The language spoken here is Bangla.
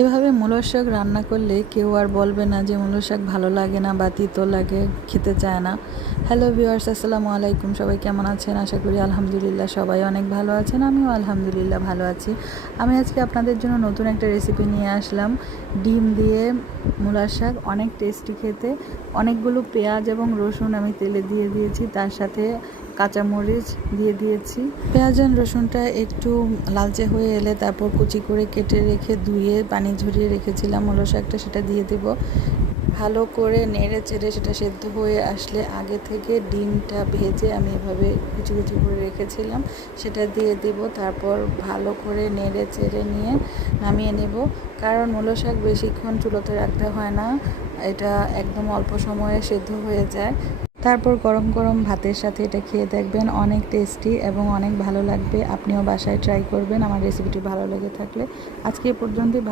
এভাবে মূলার শাক রান্না করলে কেউ আর বলবে না যে মূলার শাক ভালো লাগে না বা তিতো লাগে, খেতে চায় না। হ্যালো ভিউয়ার্স, আসসালামু আলাইকুম। সবাই কেমন আছেন? আশা করি আলহামদুলিল্লাহ সবাই অনেক ভালো আছেন। আমিও আলহামদুলিল্লাহ ভালো আছি। আমি আজকে আপনাদের জন্য নতুন একটা রেসিপি নিয়ে আসলাম। ডিম দিয়ে মূলার শাক, অনেক টেস্টি খেতে। অনেকগুলো পেঁয়াজ এবং রসুন আমি তেলে দিয়ে দিয়েছি, তার সাথে কাঁচামরিচ দিয়ে দিয়েছি। পেঁয়াজ আর রসুনটা একটু লালচে হয়ে এলে তারপর কুচি করে কেটে রেখে ধুয়ে পানি ঝরিয়ে রেখেছিলাম মূলো শাকটা, সেটা দিয়ে দেব। ভালো করে নেড়ে চেড়ে সেটা সেদ্ধ হয়ে আসলে আগে থেকে ডিমটা ভেজে আমি এভাবে কুচি কুচি করে রেখেছিলাম, সেটা দিয়ে দেব। তারপর ভালো করে নেড়ে চেড়ে নিয়ে নামিয়ে নেব। কারণ মূলো শাক বেশিক্ষণ চুলোতে রাখতে হয় না, এটা একদম অল্প সময়ে সেদ্ধ হয়ে যায়। তারপর গরম গরম ভাতের সাথে এটা খেয়ে দেখবেন, অনেক টেস্টি এবং অনেক ভালো লাগবে। আপনিও বাসায় ট্রাই করবেন আমার রেসিপিটি ভালো লেগে থাকলে। আজকে এ পর্যন্তই।